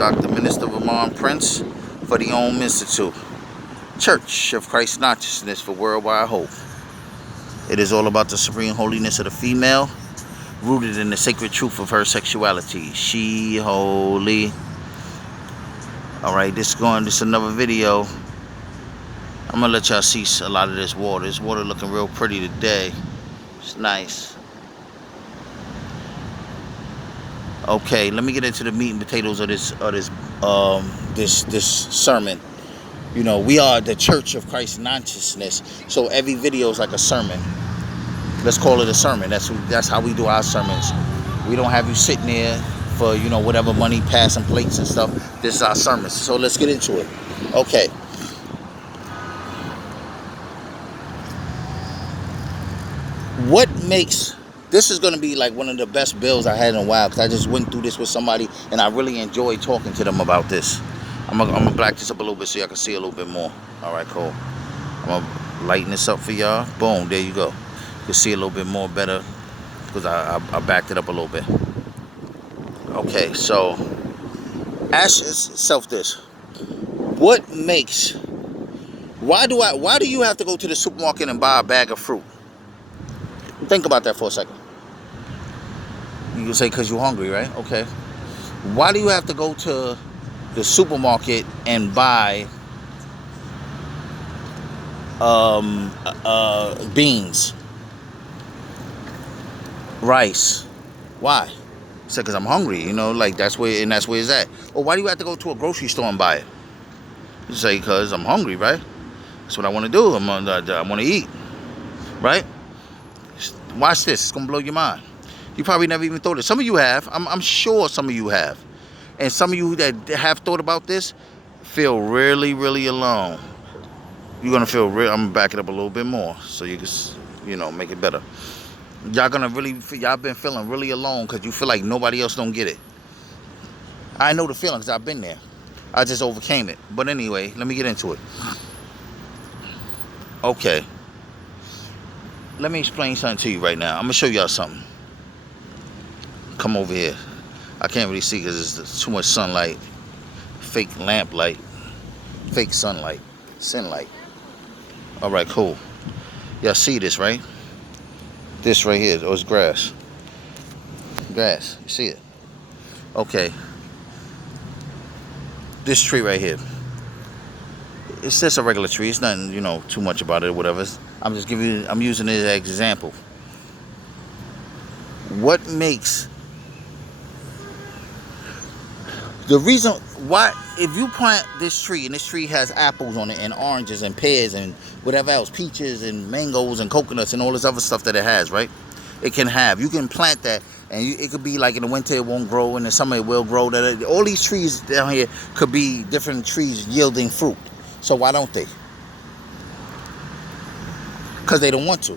Dr. Minister Vermont Prince for the Institut, Church of Christ Consciousness for Worldwide Hope. It is all about the supreme holiness of the female, rooted in the sacred truth of her sexuality. She holy. Alright, this is another video. I'm gonna let y'all see a lot of this water. This water looking real pretty today. It's nice. Okay, let me get into the meat and potatoes of this sermon. You know, we are the Church of Christ Consciousness, so every video is like a sermon. Let's call it a sermon. That's how we do our sermons. We don't have you sitting there for, you know, whatever money, passing plates and stuff. This is our sermons. So let's get into it. Okay. What makes... This is going to be like one of the best bills I had in a while, because I just went through this with somebody and I really enjoyed talking to them about this. I'm gonna black this up a little bit so y'all can see a little bit more. Alright, cool. I'm going to lighten this up for y'all. Boom, there you go. You can see a little bit more better because I backed it up a little bit. Okay, so ask yourself this. What makes... Why do you have to go to the supermarket and buy a bag of fruit? Think about that for a second. You can say because you're hungry, right? Okay. Why do you have to go to the supermarket and buy beans, rice? Why? It's because I'm hungry, you know, like that's where it's at. Or why do you have to go to a grocery store and buy it? You say because I'm hungry, right? That's what I want to do. I want to eat, right? Watch this. It's going to blow your mind. You probably never even thought it. Some of you have. I'm sure some of you have. And some of you that have thought about this feel really, really alone. You're going to feel real. I'm going to back it up a little bit more so you can, you know, make it better. Y'all been feeling really alone because you feel like nobody else don't get it. I know the feeling because I've been there. I just overcame it. But anyway, let me get into it. Okay. Let me explain something to you right now. I'm going to show y'all something. Come over here. I can't really see because there's too much sunlight. Fake lamp light. Fake sunlight. Sunlight. Alright, cool. Y'all see this, right? This right here. Oh, it's grass. Grass. You see it? Okay. This tree right here. It's just a regular tree. It's nothing, you know, too much about it or whatever. I'm using it as an example. What makes... The reason why, if you plant this tree and this tree has apples on it and oranges and pears and whatever else, peaches and mangoes and coconuts and all this other stuff that it has, right? It can have. You can plant that and it could be like in the winter it won't grow, in the summer it will grow. All these trees down here could be different trees yielding fruit. So why don't they? Because they don't want to.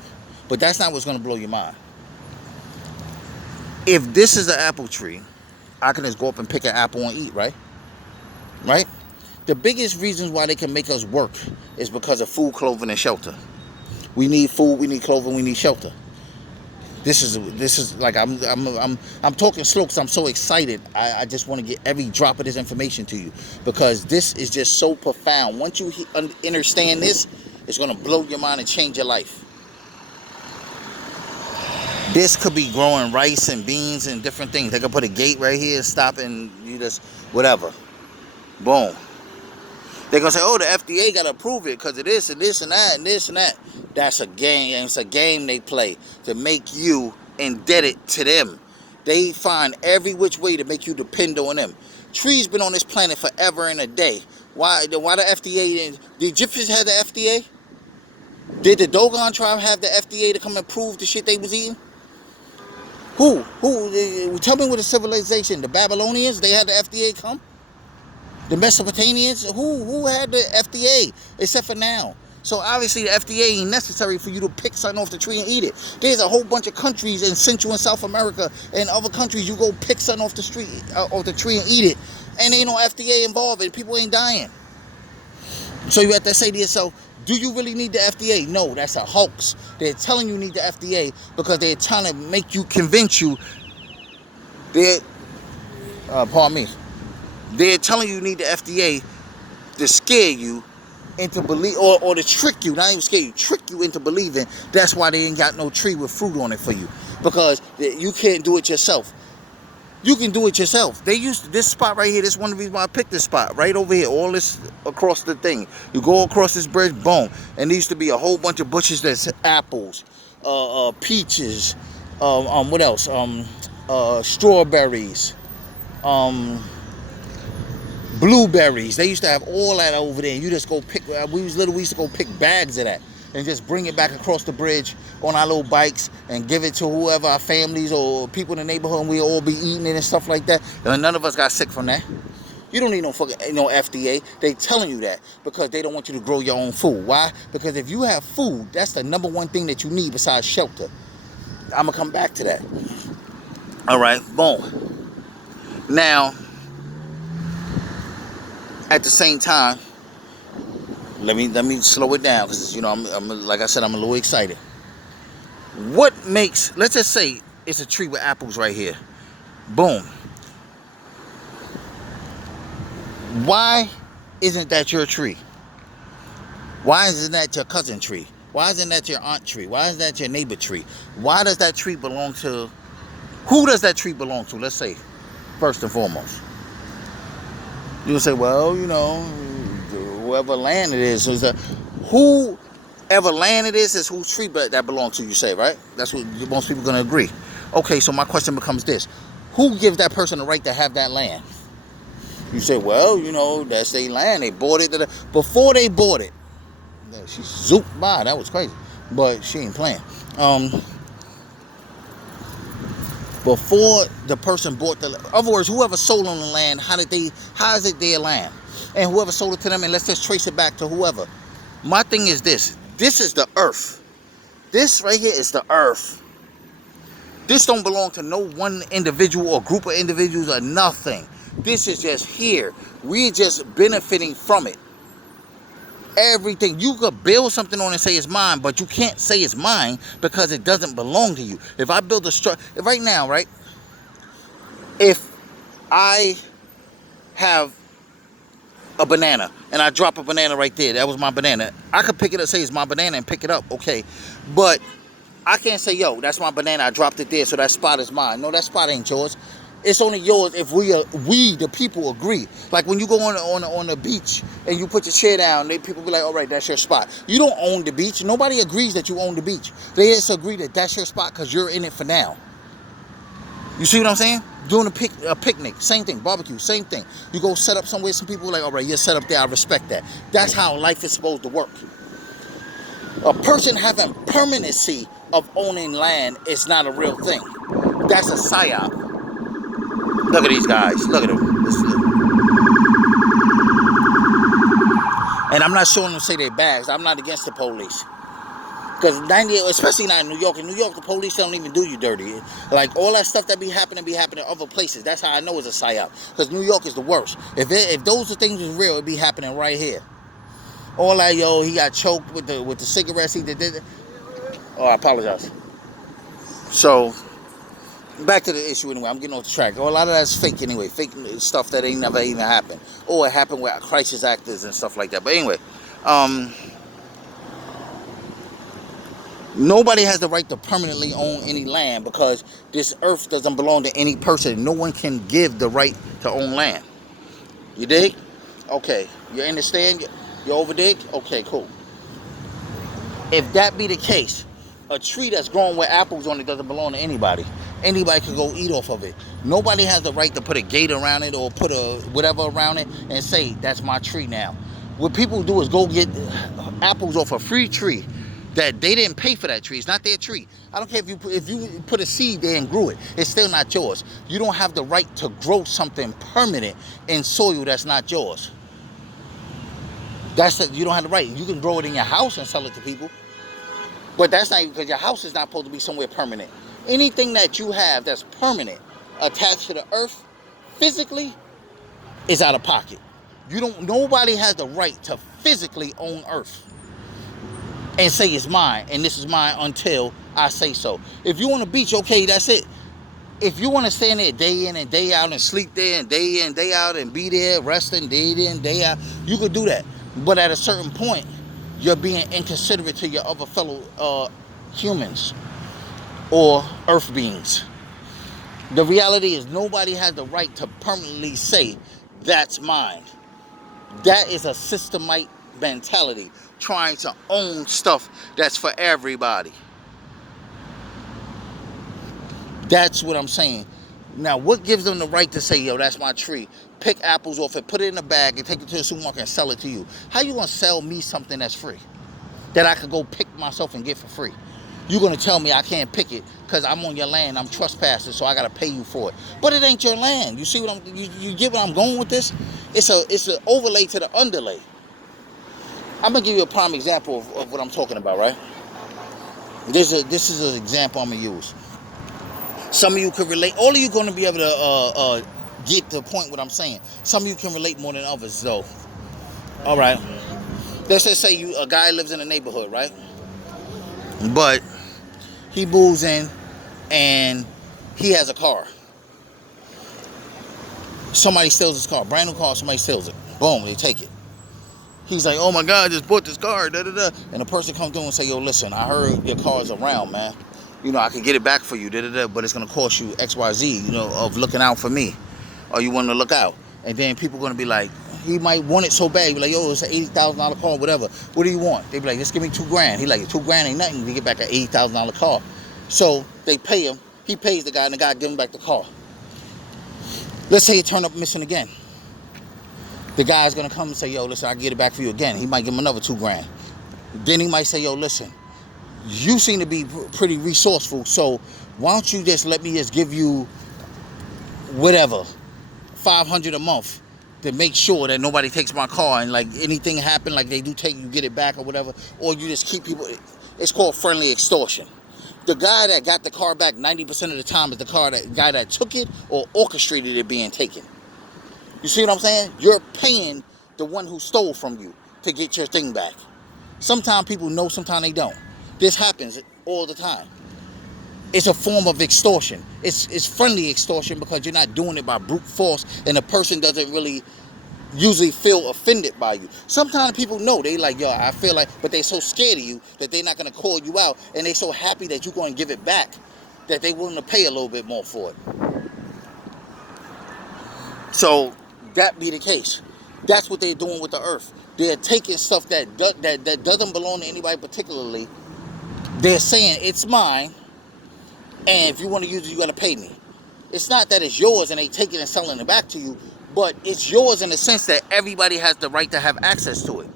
But that's not what's going to blow your mind. If this is an apple tree, I can just go up and pick an apple and eat, right? Right? The biggest reasons why they can make us work is because of food, clothing, and shelter. We need food, we need clothing, we need shelter. This is like I'm talking slow because I'm so excited. I just want to get every drop of this information to you because this is just so profound. Once you understand this, it's going to blow your mind and change your life. This could be growing rice and beans and different things. They could put a gate right here and stop and you just, whatever. Boom. They're going to say, oh, the FDA got to approve it because of this and this and that and this and that. That's a game. It's a game they play to make you indebted to them. They find every which way to make you depend on them. Trees been on this planet forever and a day. Why the FDA? The Egyptians had the FDA? Did the Dogon tribe have the FDA to come and prove the shit they was eating? Who? Tell me what the civilization, the Babylonians, they had the FDA come? The Mesopotamians, who had the FDA except for now? So obviously the FDA ain't necessary for you to pick something off the tree and eat it. There's a whole bunch of countries in Central and South America and other countries you go pick something off the tree and eat it, and ain't no FDA involved and people ain't dying. So you have to say to yourself, do you really need the FDA? No, that's a hoax. They're telling you need the FDA because they're trying to make you, convince you that, pardon me, They're telling you need the FDA to scare you into believe, or to trick you, not even scare you, trick you into believing that's why they ain't got no tree with fruit on it for you, because you can't do it yourself. You can do it yourself. They used this spot right here. This is one of the reasons why I picked this spot right over here. All this across the thing. You go across this bridge, boom, and there used to be a whole bunch of bushes that's apples, peaches, what else? Strawberries, blueberries. They used to have all that over there. You just go pick. We used to go pick bags of that and just bring it back across the bridge on our little bikes and give it to whoever, our families or people in the neighborhood, and we all be eating it and stuff like that. And none of us got sick from that. You don't need no fucking FDA. They telling you that because they don't want you to grow your own food. Why? Because if you have food, that's the number one thing that you need besides shelter. I'm gonna come back to that. All right, boom. Now, at the same time, let me slow it down because I'm like I said, I'm a little excited. What makes, let's just say it's a tree with apples right here. Boom. Why isn't that your tree? Why isn't that your cousin tree? Why isn't that your aunt tree? Why is that your neighbor tree? Why does that tree belong to, who does that tree belong to? Let's say, first and foremost. You'll say, well, whoever land it is whoever land it is whose tree that belongs to, you say, right? That's what most people are going to agree. Okay, so my question becomes this. Who gives that person the right to have that land? You say, well, that's their land. They bought it. Before they bought it, she zooped by. That was crazy. But she ain't playing. Before the person bought the, in other words, whoever sold on the land, how is it their land? And whoever sold it to them, and let's just trace it back to whoever. My thing is this. This is the earth. This right here is the earth. This don't belong to no one individual or group of individuals or nothing. This is just here. We're just benefiting from it. Everything. You could build something on and say it's mine, but you can't say it's mine because it doesn't belong to you. If I build a structure, right now, right? If I have a banana and I drop a banana right there, that was my banana. I could pick it up, say it's my banana and pick it up, okay. But I can't say, yo, that's my banana, I dropped it there, so that spot is mine. No, that spot ain't yours. It's only yours if we the people agree. Like when you go on the beach and you put your chair down, people be like, all right, that's your spot. You don't own the beach. Nobody agrees that you own the beach. They just agree that that's your spot because you're in it for now. You see what I'm saying? Doing a picnic, same thing. Barbecue, same thing. You go set up somewhere, some people are like, all right, you're set up there, I respect that. That's how life is supposed to work. A person having permanency of owning land is not a real thing. That's a psyop. Look at these guys. Look at them. And I'm not showing them say their bags. I'm not against the police. Because especially not in New York. In New York, the police don't even do you dirty. Like all that stuff that be happening other places. That's how I know it's a psyop. Because New York is the worst. If those things was real, it'd be happening right here. All that, yo, he got choked with the cigarettes. He did. Oh, I apologize. So, back to the issue anyway. I'm getting off the track. Oh, a lot of that's fake anyway. Fake stuff that ain't never even happened. Or it happened with crisis actors and stuff like that. But anyway, nobody has the right to permanently own any land because this earth doesn't belong to any person. No one can give the right to own land. You dig? Okay. You understand? You over dig? Okay, cool. If that be the case, a tree that's growing with apples on it doesn't belong to anybody. Anybody can go eat off of it. Nobody has the right to put a gate around it or put a whatever around it and say, that's my tree now. What people do is go get apples off a free tree that they didn't pay for that tree. It's not their tree. I don't care if you put a seed there and grew it. It's still not yours. You don't have the right to grow something permanent in soil that's not yours. You don't have the right. You can grow it in your house and sell it to people. But that's not, because your house is not supposed to be somewhere permanent. Anything that you have that's permanent, attached to the earth, physically, is out of pocket. Nobody has the right to physically own earth and say it's mine, and this is mine until I say so. If you on the beach, okay, that's it. if you want to stand there day in and day out and sleep there and day in, day out and be there resting day in, day out, you could do that. But at a certain point, you're being inconsiderate to your other fellow humans or earth beings. The reality is nobody has the right to permanently say, that's mine. That is a systemite mentality, trying to own stuff that's for everybody. That's what I'm saying. Now, what gives them the right to say, yo, that's my tree? Pick apples off it, put it in a bag, and take it to the supermarket and sell it to you. How you gonna sell me something that's free? That I could go pick myself and get for free? You're gonna tell me I can't pick it because I'm on your land, I'm trespassing, so I gotta pay you for it. But it ain't your land. You see what you get what I'm going with this? It's an overlay to the underlay. I'm gonna give you a prime example of what I'm talking about, right? This is an example I'm gonna use. Some of you can relate. All of you gonna be able to get the point what I'm saying. Some of you can relate more than others, though. All right. Let's just say a guy lives in a neighborhood, right? But he moves in and he has a car. Somebody steals his car, brand new car, somebody steals it. Boom, they take it. He's like, oh my God, I just bought this car, da da da. And the person comes through and say, yo, listen, I heard your car's around, man. You know, I can get it back for you, da da da, but it's gonna cost you XYZ, you know, of looking out for me. Or you want to look out. And then people gonna be like, he might want it so bad. He be like, yo, it's an $80,000 car, whatever. What do you want? They be like, just give me $2,000. He like, $2,000 ain't nothing to get back an $80,000 car. So they pay him. He pays the guy, and the guy give him back the car. Let's say it turned up missing again. The guy's gonna come and say, yo, listen, I can get it back for you again. He might give him another $2,000. Then he might say, yo, listen, you seem to be pretty resourceful, so why don't you just let me just give you whatever, $500 a month, to make sure that nobody takes my car, and like anything happen, like they do take, you get it back or whatever, or you just keep people. It's called friendly extortion. The guy that got the car back 90% of the time is the guy that took it or orchestrated it being taken. You see what I'm saying? You're paying the one who stole from you to get your thing back. Sometimes people know, sometimes they don't. This happens all the time. It's a form of extortion. It's friendly extortion because you're not doing it by brute force, and the person doesn't really usually feel offended by you. Sometimes people know, they like, yo, I feel like, but they so scared of you that they're not going to call you out, and they so happy that you're going to give it back that they willing to pay a little bit more for it. So that be the case. That's what they're doing with the earth. They're taking stuff that doesn't belong to anybody particularly. They're saying it's mine, and if you want to use it, you got to pay me. It's not that it's yours and they take it and selling it back to you, but it's yours in the sense that everybody has the right to have access to it.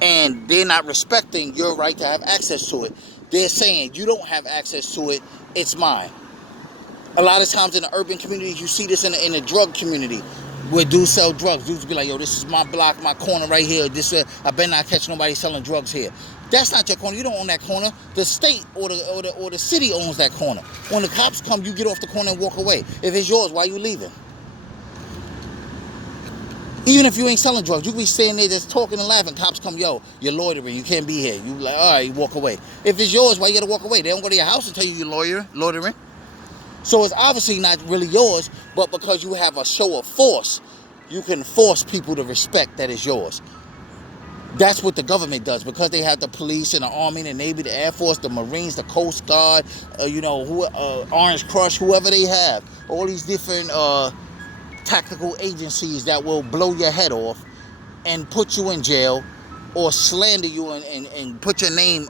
And they're not respecting your right to have access to it. They're saying you don't have access to it, it's mine. A lot of times in the urban communities, you see this in the drug community, where dudes sell drugs. Dudes be like, yo, this is my block, my corner right here. I better not catch nobody selling drugs here. That's not your corner. You don't own that corner. The state or the city owns that corner. When the cops come, you get off the corner and walk away. If it's yours, why are you leaving? Even if you ain't selling drugs, you can be staying there just talking and laughing. Cops come, yo, you're loitering. You can't be here. You like, all right, you walk away. If it's yours, why you got to walk away? They don't go to your house and tell you you're loitering. So it's obviously not really yours, but because you have a show of force, you can force people to respect that it's yours. That's what the government does, because they have the police and the army, the navy, the air force, the marines, the coast guard, Orange Crush, whoever they have. All these different tactical agencies that will blow your head off and put you in jail or slander you and put your name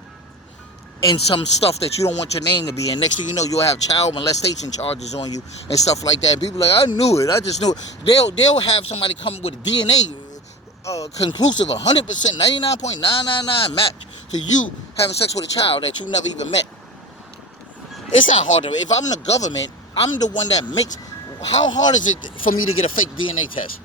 in some stuff that you don't want your name to be in. Next thing you know, you'll have child molestation charges on you and stuff like that. People are like, I knew it. I just knew it. They'll have somebody come with a DNA conclusive 100%, 99.999 match to you having sex with a child that you never even met. It's not hard to. If I'm the government, I'm the one that makes. How hard is it for me to get a fake DNA test?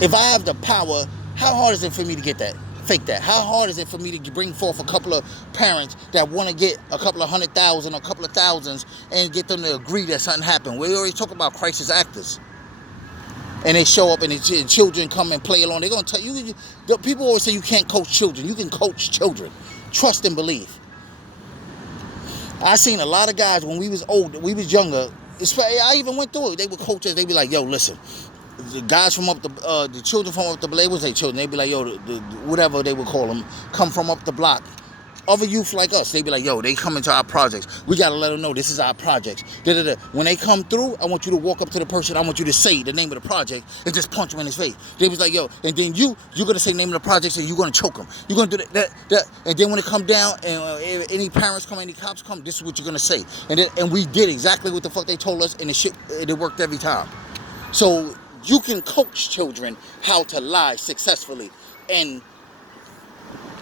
If I have the power, how hard is it for me to get that? Fake that. How hard is it for me to bring forth a couple of parents that want to get a couple of 100,000, a couple of thousands, and get them to agree that something happened? We already talk about crisis actors. And they show up and the children come and play along. They're going to tell you, people always say you can't coach children. You can coach children. Trust and believe. I seen a lot of guys when we was older, we was younger. I even went through it. They would coach us. They be like, "Yo, listen, the guys from up the children from up the block, they would say children. They be like, yo, whatever they would call them, come from up the block. Other youth like us, they be like, yo, they come into our projects. We gotta let them know this is our projects. Da-da-da. When they come through, I want you to walk up to the person. I want you to say the name of the project and just punch him in his face. They was like, yo, and then you're gonna say the name of the projects and you're gonna choke him. You're gonna do that. And then when it come down and any parents come, any cops come, this is what you're gonna say. And we did exactly what the fuck they told us, and it worked every time. So you can coach children how to lie successfully. And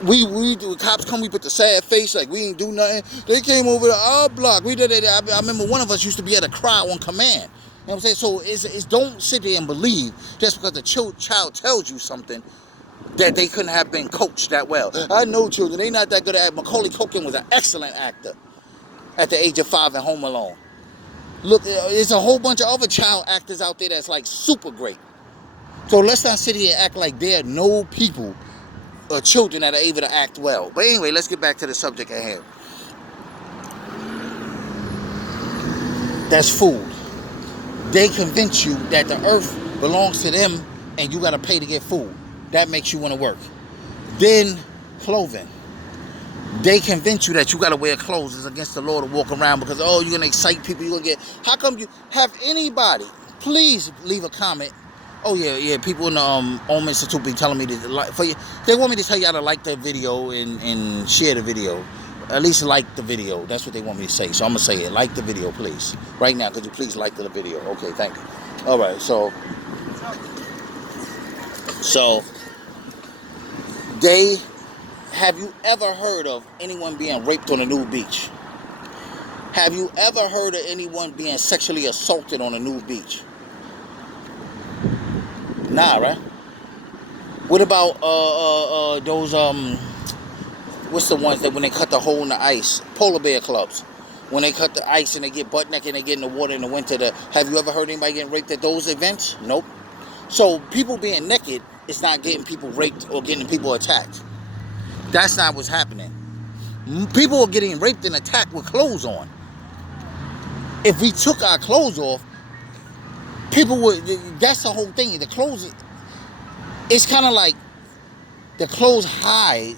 the cops come, we put the sad face like we ain't do nothing. They came over to our block. We did it. I remember one of us used to be at a cry on command. You know what I'm saying? So it's don't sit there and believe just because the child tells you something that they couldn't have been coached that well. I know children, they not that good at. Macaulay Culkin was an excellent actor at the age of 5 in Home Alone. Look, there's a whole bunch of other child actors out there that's like super great. So let's not sit here and act like there are no people or children that are able to act well. But anyway, let's get back to the subject at hand. That's food. They convince you that the earth belongs to them and you got to pay to get food. That makes you want to work. Then clothing. They convince you that you got to wear clothes. It's against the law to walk around because, oh, you're going to excite people. You're going to get... How come you... Have anybody... Please leave a comment. Oh, yeah. People in the Institut be telling me to like... They want me to tell y'all to like the video and share the video. At least like the video. That's what they want me to say. So I'm going to say it. Like the video, please. Right now, could you please like the video? Okay, thank you. All right, so... They... Have you ever heard of anyone being raped on a nude beach? Have you ever heard of anyone being sexually assaulted on a nude beach? Nah, right? What about those what's the ones that when they cut the hole in the ice? Polar bear clubs. When they cut the ice and they get butt naked and they get in the water in the winter. Have you ever heard anybody getting raped at those events? Nope. So people being naked is not getting people raped or getting people attacked. That's not what's happening. People are getting raped and attacked with clothes on. If we took our clothes off, people would... That's the whole thing. The clothes... It's kind of like the clothes hide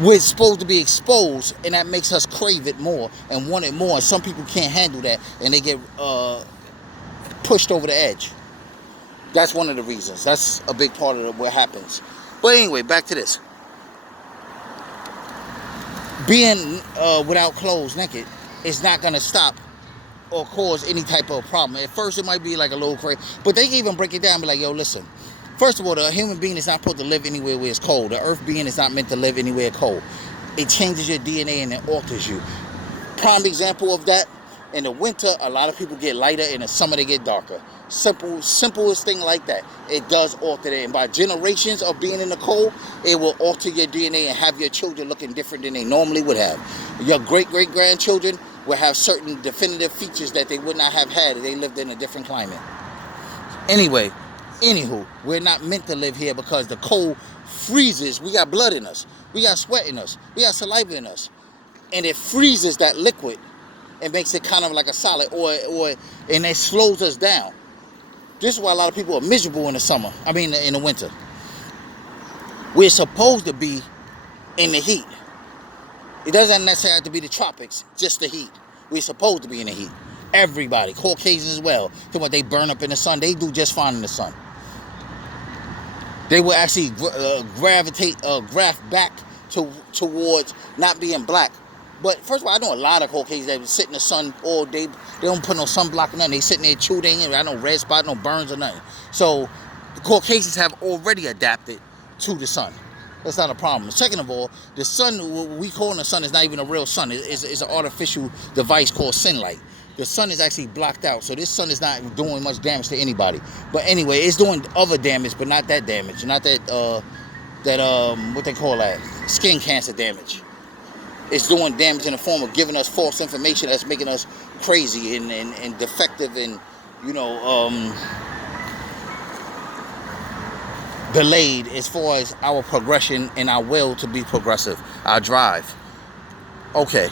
what's supposed to be exposed, and that makes us crave it more and want it more. And some people can't handle that, and they get pushed over the edge. That's one of the reasons. That's a big part of what happens. But anyway, back to this. Being without clothes, naked, is not going to stop or cause any type of problem. At first, it might be like a little crazy, but they can even break it down and be like, yo, listen. First of all, the human being is not supposed to live anywhere where it's cold. The earth being is not meant to live anywhere cold. It changes your DNA and it alters you. Prime example of that, in the winter, a lot of people get lighter. In the summer, they get darker. Simplest thing like that. It does alter that. And by generations of being in the cold, it will alter your DNA and have your children looking different than they normally would have. Your great-great-grandchildren will have certain definitive features that they would not have had if they lived in a different climate. Anywho, we're not meant to live here because the cold freezes. We got blood in us. We got sweat in us. We got saliva in us. And it freezes that liquid and makes it kind of like a solid, and it slows us down. This is why a lot of people are miserable in the summer. I mean, in the winter. We're supposed to be in the heat. It doesn't necessarily have to be the tropics, just the heat. We're supposed to be in the heat. Everybody, Caucasians as well. What they burn up in the sun, they do just fine in the sun. They will actually graft back towards not being black. But first of all, I know a lot of Caucasians that sit in the sun all day. They don't put no sunblock or nothing. They sitting there chewing. They ain't got no red spot, no burns or nothing. So the Caucasians have already adapted to the sun. That's not a problem. Second of all, the sun, what we call the sun, is not even a real sun. It's an artificial device called sunlight. The sun is actually blocked out. So this sun is not doing much damage to anybody. But anyway, it's doing other damage, but not that damage. Not that, what they call that, skin cancer damage. It's doing damage in the form of giving us false information that's making us crazy and defective and, delayed as far as our progression and our will to be progressive, our drive. Okay,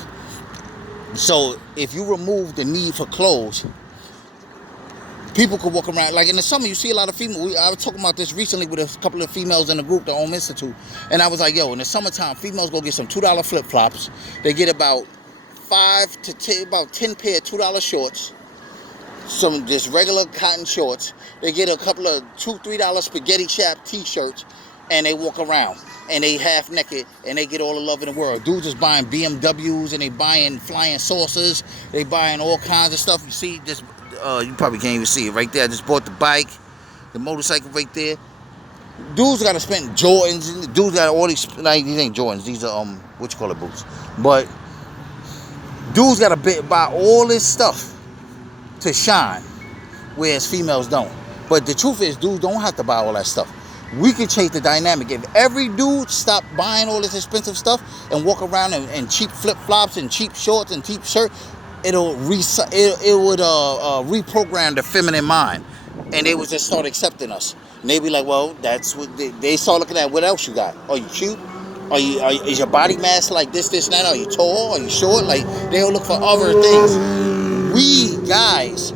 So if you remove the need for clothes, people could walk around. Like in the summer, you see a lot of females. I was talking about this recently with a couple of females in the group, the Home Institute. And I was like, yo, in the summertime, females go get some $2 flip-flops. They get about 5 to 10, about 10 pair of $2 shorts. Some just regular cotton shorts. They get a couple of $2, $3 spaghetti shop t-shirts, and they walk around and they half naked and they get all the love in the world. Dudes is buying BMWs and they buying flying saucers. They buying all kinds of stuff. You see this, you probably can't even see it right there. I just bought the bike, the motorcycle right there. Dudes gotta spend Jordans. Dudes got all these, like, these ain't Jordans. These are what you call it, boots. But dudes gotta buy all this stuff to shine, whereas females don't. But the truth is, dudes don't have to buy all that stuff. We can change the dynamic. If every dude stopped buying all this expensive stuff and walk around in cheap flip-flops and cheap shorts and cheap shirts, it would reprogram the feminine mind, and they would just start accepting us. And they be like, well, that's what they start looking at. What else you got? Are you cute? Is your body mass like this, and that? Are you tall? Are you short? Like, they'll look for other things. We guys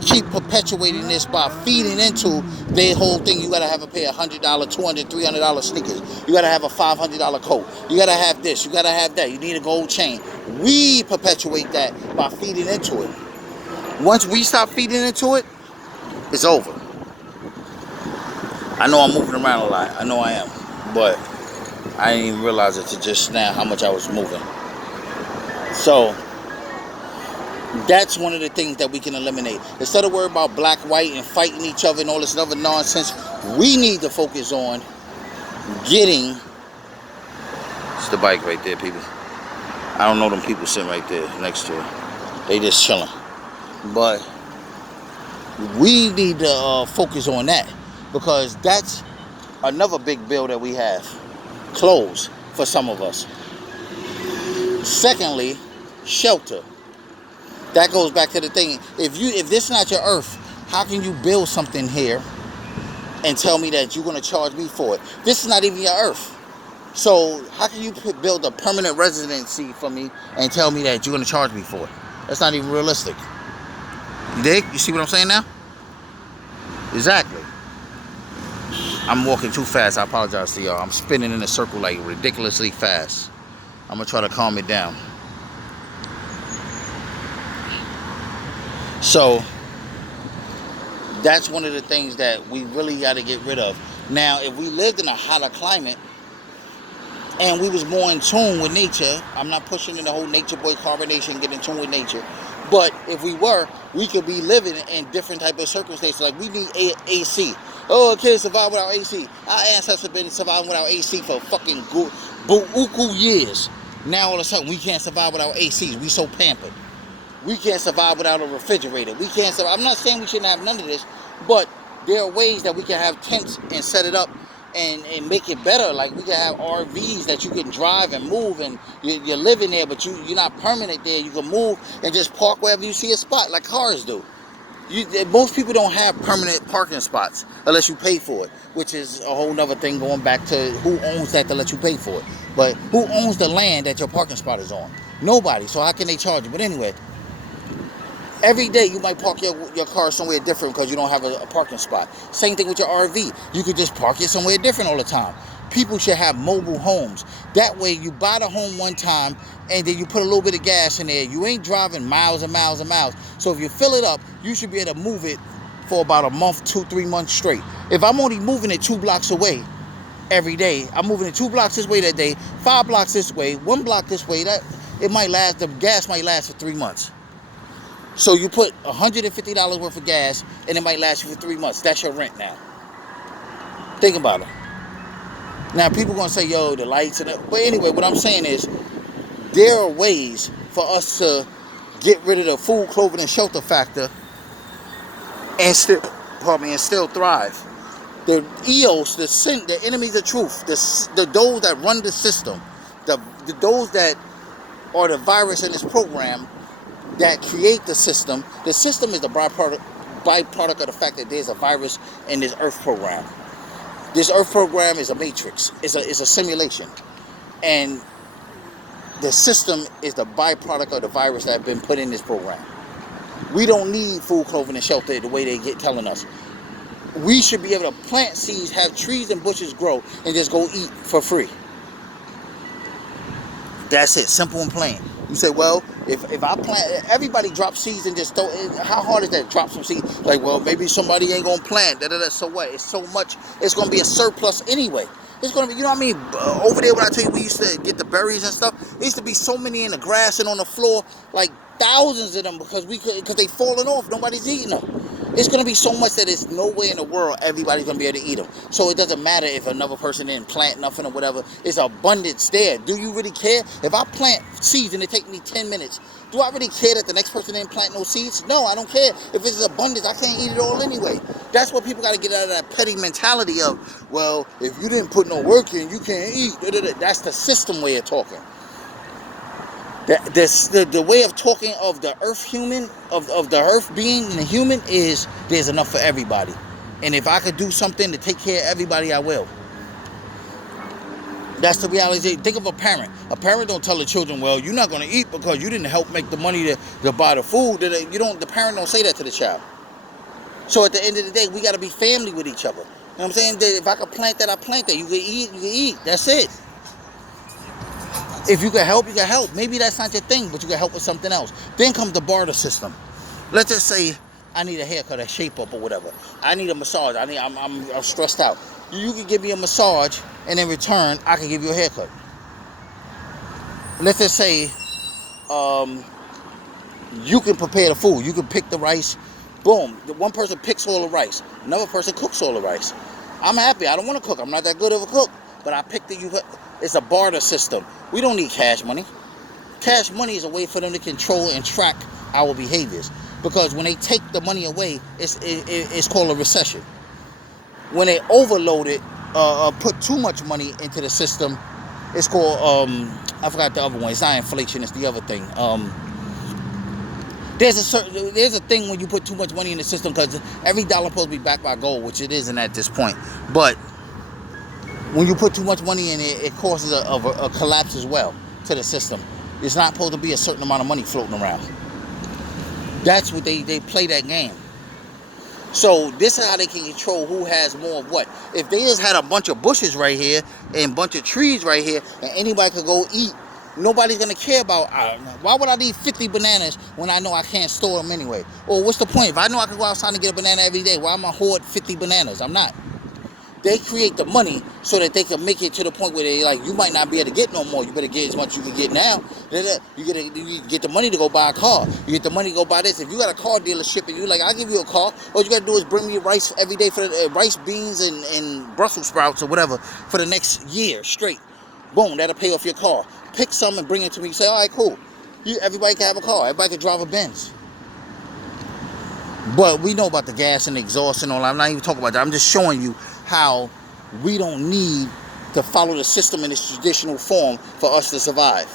keep perpetuating this by feeding into their whole thing. You gotta have a pair of $100, $200, $300 sneakers. You gotta have a $500 coat. You gotta have this. You gotta have that. You need a gold chain. We perpetuate that by feeding into it. Once we stop feeding into it, it's over. I know I'm moving around a lot. I know I am, but I didn't even realize it till just now how much I was moving. So that's one of the things that we can eliminate. Instead of worrying about black, white, and fighting each other and all this other nonsense, we need to focus on getting... It's the bike right there, people. I don't know them people sitting right there next to it. They just chilling. But we need to focus on that, because that's another big bill that we have. Clothes for some of us. Secondly, shelter. That goes back to the thing. If this is not your earth, how can you build something here and tell me that you're going to charge me for it? This is not even your earth. So how can you build a permanent residency for me and tell me that you're going to charge me for it? That's not even realistic. You dig? You see what I'm saying now? Exactly. I'm walking too fast. I apologize to y'all. I'm spinning in a circle like ridiculously fast. I'm going to try to calm it down. So that's one of the things that we really got to get rid of. Now, if we lived in a hotter climate and we was more in tune with nature, I'm not pushing in the whole nature boy carbonation, get in tune with nature. But if we were, we could be living in different type of circumstances. Like, we need AC. Oh, I can't survive without AC. Our ancestors have been surviving without AC for fucking buku years. Now all of a sudden we can't survive without ACs. We so pampered. We can't survive without a refrigerator. We can't survive. I'm not saying we shouldn't have none of this, but there are ways that we can have tents and set it up and make it better. Like, we can have RVs that you can drive and move, and you're living there, but you're not permanent there. You can move and just park wherever you see a spot, like cars do. Most people don't have permanent parking spots unless you pay for it, which is a whole nother thing, going back to who owns that to let you pay for it. But who owns the land that your parking spot is on? Nobody. So how can they charge you? But anyway, every day you might park your car somewhere different because you don't have a parking spot. Same thing with your RV. You could just park it somewhere different all the time. People should have mobile homes. That way you buy the home one time and then you put a little bit of gas in there. You ain't driving miles and miles and miles. So if you fill it up, you should be able to move it for about a month, 2-3 months straight. If I'm only moving it 2 blocks away every day, I'm moving it 2 blocks this way that day, 5 blocks this way, 1 block this way, it might last, the gas might last for 3 months. So you put $150 worth of gas and it might last you for 3 months. That's your rent now. Think about it. Now, people are going to say, yo, the lights and that. But anyway, what I'm saying is, there are ways for us to get rid of the food, clothing, and shelter factor and still thrive. The EOS, the enemies of truth, those that run the system, those that are the virus in this program that create the system is the byproduct of the fact that there's a virus in this Earth program. This Earth program is a matrix. It's a simulation. And The system is the byproduct of the virus that have been put in this program. We don't need food, clothing, and shelter the way they telling us. We should be able to plant seeds, have trees and bushes grow, and just go eat for free. That's it, simple and plain. You say, well, if I plant, everybody drops seeds and just throw it. How hard is that? Drop some seeds. Like, well, maybe somebody ain't gonna plant. So what? It's so much. It's gonna be a surplus anyway. It's gonna be, you know what I mean? Over there, when I tell you we used to get the berries and stuff, there used to be so many in the grass and on the floor, like thousands of them, because they falling off. Nobody's eating them. It's going to be so much that there's no way in the world everybody's going to be able to eat them. So it doesn't matter if another person didn't plant nothing or whatever. It's abundance there. Do you really care? If I plant seeds and it takes me 10 minutes, do I really care that the next person didn't plant no seeds? No, I don't care. If it's abundance, I can't eat it all anyway. That's what people got to get out of that petty mentality of, well, if you didn't put no work in, you can't eat. That's the system way of talking. The way of talking of the earth human, of the earth being and the human is there's enough for everybody. And if I could do something to take care of everybody, I will. That's the reality. Think of a parent. A parent don't tell the children, well, you're not going to eat because you didn't help make the money to buy the food. The parent don't say that to the child. So at the end of the day, we got to be family with each other. You know what I'm saying? If I could plant that, I plant that. You can eat, you can eat. That's it. If you can help, you can help. Maybe that's not your thing, but you can help with something else. Then comes the barter system. Let's just say I need a haircut, a shape up or whatever. I need a massage. I'm stressed out. You can give me a massage, and in return, I can give you a haircut. Let's just say you can prepare the food. You can pick the rice. Boom. One person picks all the rice. Another person cooks all the rice. I'm happy. I don't want to cook. I'm not that good of a cook. But I picked it. It's a barter system. We don't need cash money. Cash money is a way for them to control and track our behaviors. Because when they take the money away, it's called a recession. When they overload it, put too much money into the system, it's called, I forgot the other one. It's not inflation, it's the other thing. There's a thing when you put too much money in the system, because every dollar supposed to be backed by gold, which it isn't at this point. But when you put too much money in it, it causes a collapse as well to the system. It's not supposed to be a certain amount of money floating around. That's what they play that game. So this is how they can control who has more of what. If they just had a bunch of bushes right here and a bunch of trees right here and anybody could go eat, nobody's going to care about, why would I need 50 bananas when I know I can't store them anyway? Or what's the point? If I know I can go outside and get a banana every day, why am I hoard 50 bananas? I'm not. They create the money so that they can make it to the point where they like, you might not be able to get no more. You better get as much as you can get now. You get the money to go buy a car. You get the money to go buy this. If you got a car dealership and you like, I'll give you a car. All you got to do is bring me rice every day for rice, beans, and Brussels sprouts or whatever for the next year straight. Boom, that'll pay off your car. Pick some and bring it to me. You say, all right, cool. Everybody can have a car. Everybody can drive a Benz. But we know about the gas and the exhaust and all that. I'm not even talking about that. I'm just showing you how we don't need to follow the system in its traditional form for us to survive.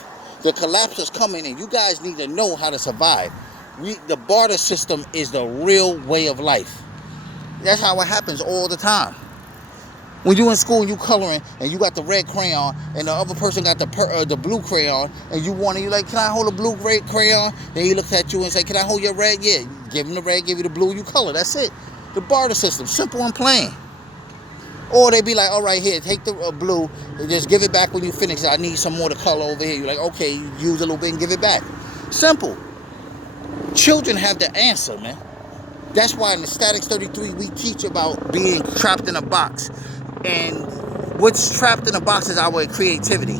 The collapse is coming, and you guys need to know how to survive. The barter system is the real way of life. That's how it happens all the time. When you're in school and you coloring and you got the red crayon and the other person got the blue crayon and you like, can I hold a blue red crayon? Then he looks at you and say, can I hold your red? Yeah, you give him the red, give you the blue, you color. That's it. The barter system, simple and plain. Or they be like, all right, here, take the blue, and just give it back when you finish. I need some more to color over here. You're like, okay, you use a little bit and give it back. Simple. Children have the answer, man. That's why in the Statics 33, we teach about being trapped in a box. And what's trapped in a box is our creativity.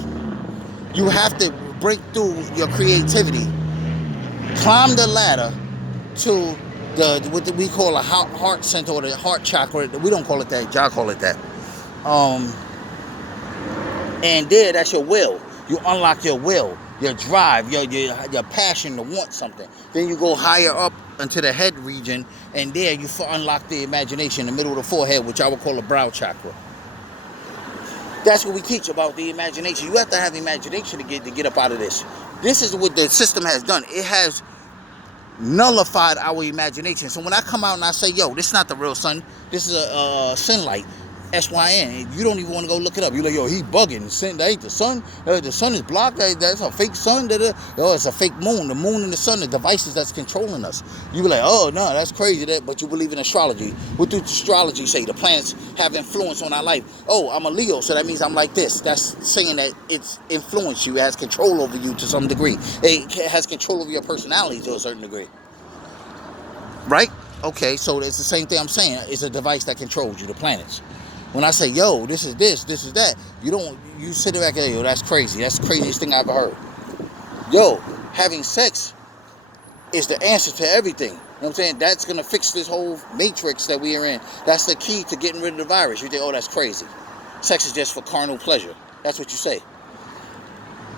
You have to break through your creativity, climb the ladder to what we call a heart center or the heart chakra. We don't call it that. Y'all call it that. And there, that's your will. You unlock your will, your drive, your passion to want something. Then you go higher up into the head region, and there you unlock the imagination, the middle of the forehead, which I would call a brow chakra. That's what we teach about the imagination. You have to have imagination to get up out of this. This is what the system has done. It has nullified our imagination. So when I come out and I say, yo, this is not the real sun, this is a sun light, SYN. You don't even want to go look it up. You're like, yo, he bugging. That ain't the sun. The sun is blocked. That's a fake sun. Oh, it's a fake moon. The moon and the sun, the devices that's controlling us. You be like, oh, no, that's crazy. But you believe in astrology. What does astrology say? The planets have influence on our life. Oh, I'm a Leo, so that means I'm like this. That's saying that it's influenced you. It has control over you to some degree. It has control over your personality to a certain degree. Right? Okay, so it's the same thing I'm saying. It's a device that controls you, the planets. When I say, yo, this is this is that, you sit back and yo, that's crazy. That's the craziest thing I ever heard. Yo, having sex is the answer to everything. You know what I'm saying? That's going to fix this whole matrix that we are in. That's the key to getting rid of the virus. You think, oh, that's crazy. Sex is just for carnal pleasure. That's what you say.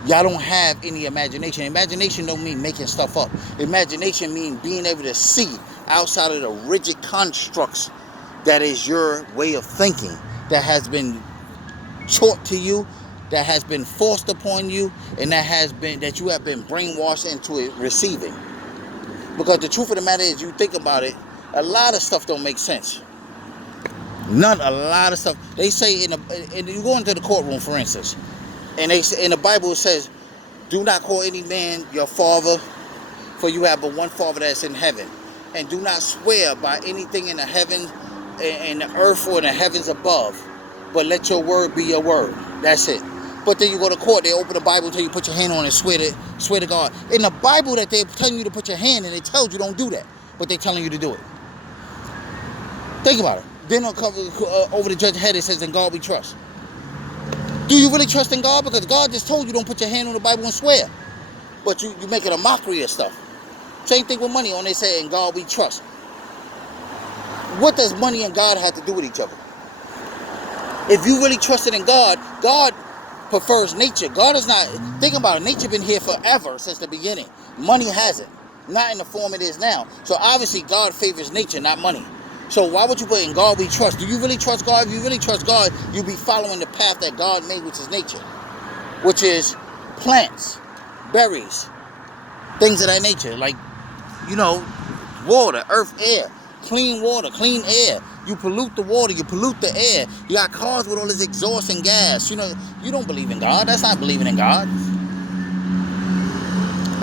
Y'all don't have any imagination. Imagination don't mean making stuff up. Imagination means being able to see outside of the rigid constructs that is your way of thinking, that has been taught to you, that has been forced upon you, and that you have been brainwashed into it receiving. Because the truth of the matter is, you think about it, a lot of stuff don't make sense. A lot of stuff. They say you go into the courtroom, for instance, and they say, in the Bible it says, do not call any man your father, for you have but one Father that's in heaven. And do not swear by anything in the heaven, in the earth, or in the heavens above, but let your word be your word. That's it. But then you go to court, they open the Bible until you put your hand on it, swear to God. In the Bible that they're telling you to put your hand in, it tells you don't do that, but they're telling you to do it. Think about it. Then over the judge's head it says, in God we trust. Do you really trust in God? Because God just told you don't put your hand on the Bible and swear. But you making a mockery of stuff. Same thing with money. When they say, in God we trust. What does money and God have to do with each other? If you really trusted in God, God prefers nature. God is not, think about it, nature been here forever since the beginning. Money hasn't. Not in the form it is now. So obviously God favors nature, not money. So why would you put in God we trust? Do you really trust God? If you really trust God, you'll be following the path that God made, which is nature. Which is plants, berries, things of that nature. Like, water, earth, air. Clean water, clean air. You pollute the water, you pollute the air. You got cars with all this exhaust and gas. You don't believe in God. That's not believing in God.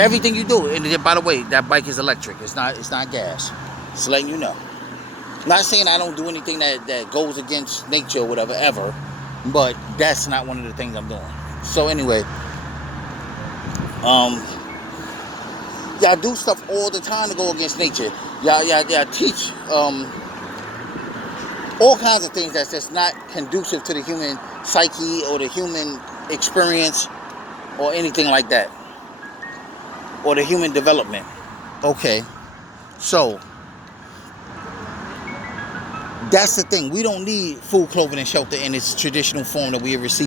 Everything you do, and by the way, that bike is electric. It's not gas. Just letting you know. Not saying I don't do anything that goes against nature or whatever, ever. But that's not one of the things I'm doing. So anyway, y'all do stuff all the time to go against nature. Y'all teach all kinds of things that's just not conducive to the human psyche or the human experience or anything like that. Or the human development. Okay. So, that's the thing. We don't need food, clothing, and shelter in its traditional form that we have received.